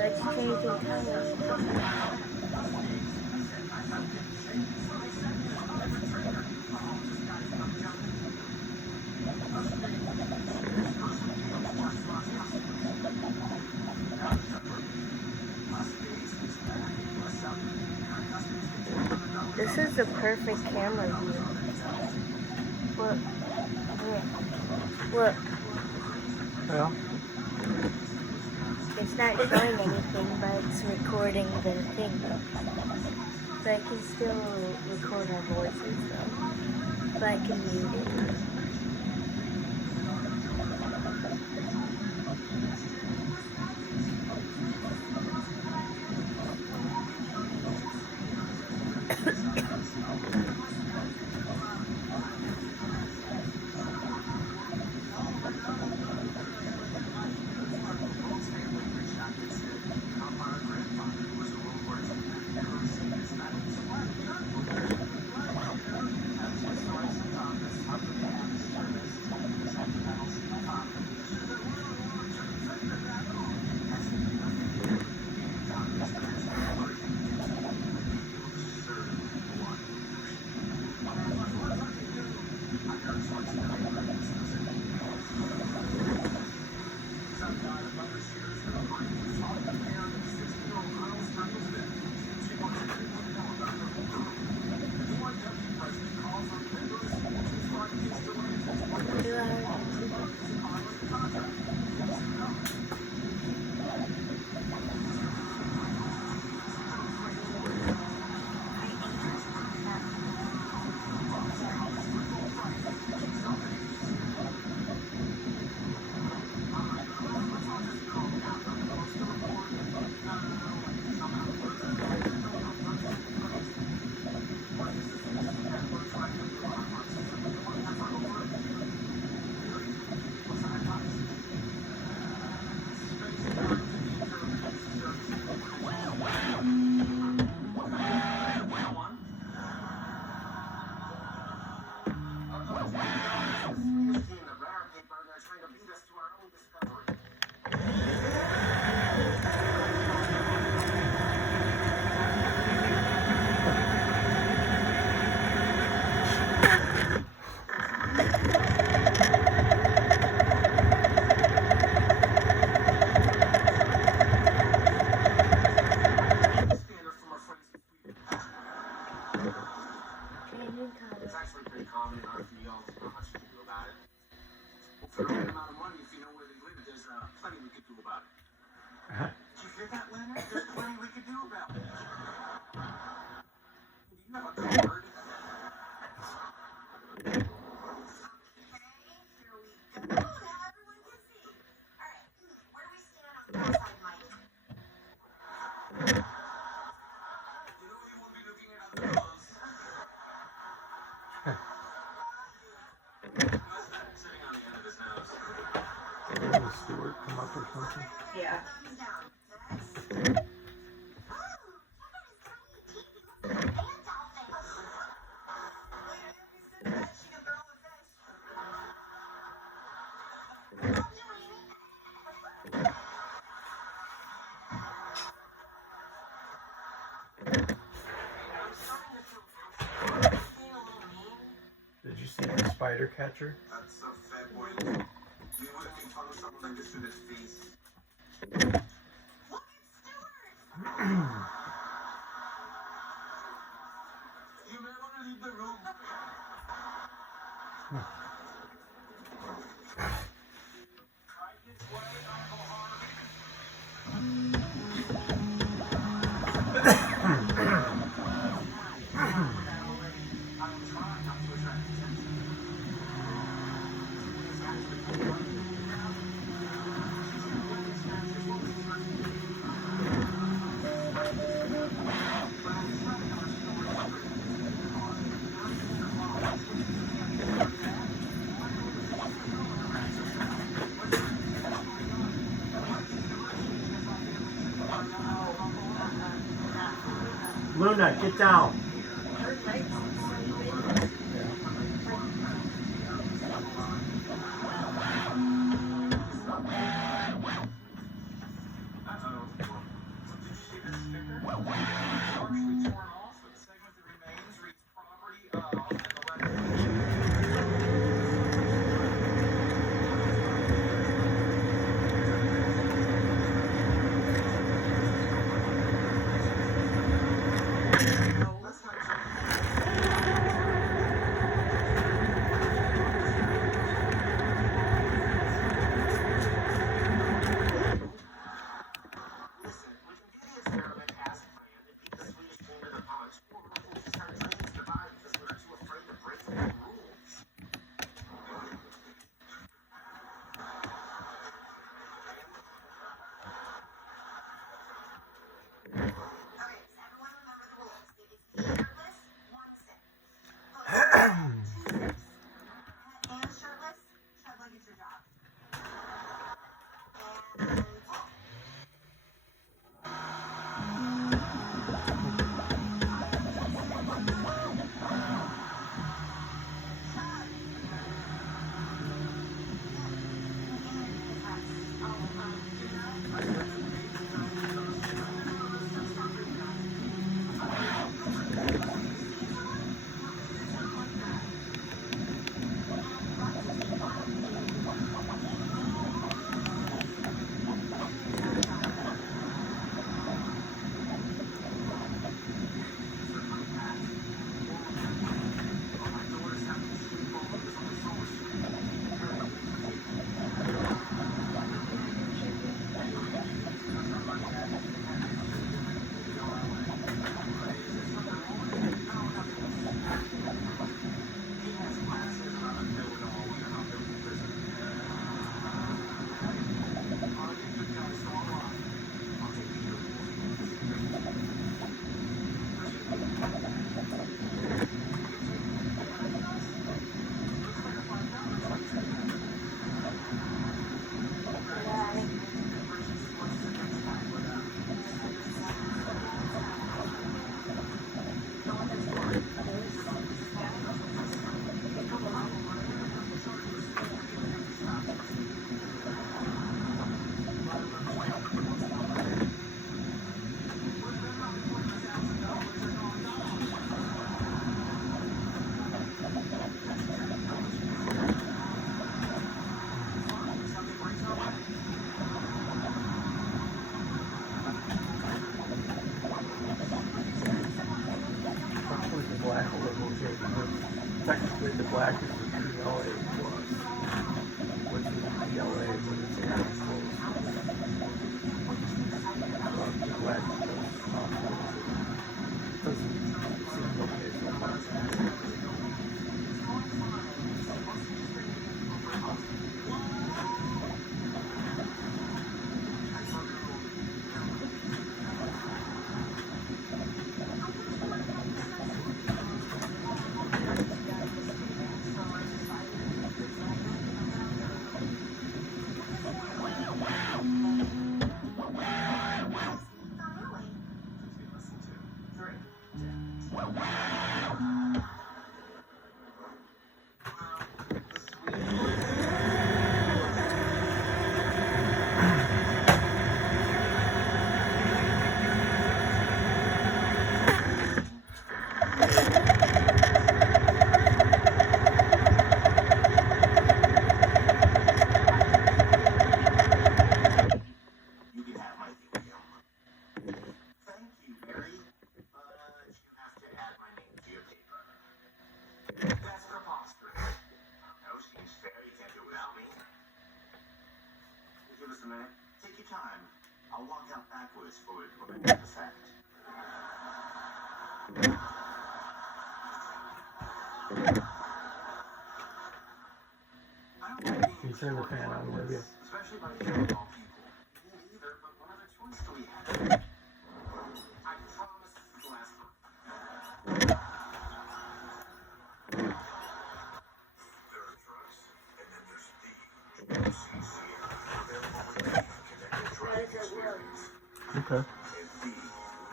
Like changing tires. This is the perfect camera view. Look. Look. Yeah. It's not showing anything, but it's recording the thing. So I can still record our voices though. But I can mute it. It's actually pretty common in our field. Not much you can do about it. For the right amount of money, if you know where they live, there's plenty we could do about it. Did you hear that, Leonard? There's plenty we could do about it. Do you have a card? Stuart come up or something? Yeah. Did you see the spider catcher? That's a fair point. You would have been talking to someone like this with his face. You may want to leave the room. Luna, get down. Hopefully the black will look okay, because technically the black is the PLA plus, which is the PLA, but it's a little close. But the black doesn't seem okay so far. You can have my video. Thank you, Mary. But you have to add my name to your paper. That's preposterous. No, she's fair. You can't do it without me. Give us a minute. Take your time. I'll walk out backwards for it to make effect. Can you turn the fan on, will you? Especially by the all people. Me neither, but what other choice do we have? I promise this will last for. There are trucks, and then there's the CCR. Available with the connected driving experience. Okay.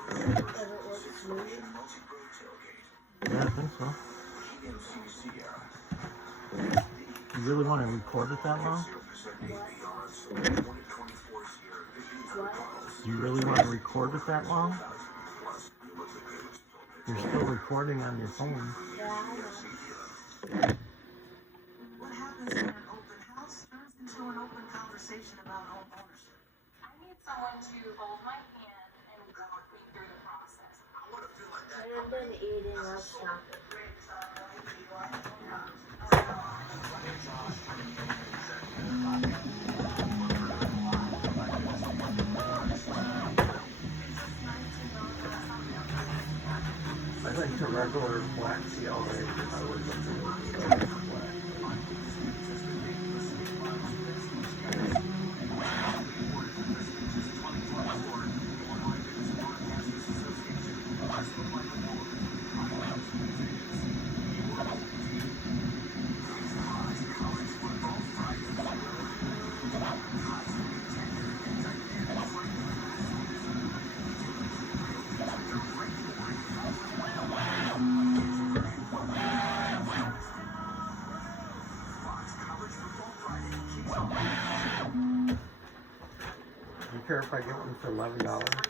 And the Does it look smooth? multi-pro tailgate. Yeah, I think so. EMCCR. You really want to record it that long? What? Do you really want to record it that long? You're still recording on your phone. Yeah, I know. What happens when an open house turns into an open conversation about home ownership? I need someone to hold my hand and walk me through the process. When I'm done eating, I'll stop it. I think the regular black CLA, I would look at it black. you care if I get one for $11?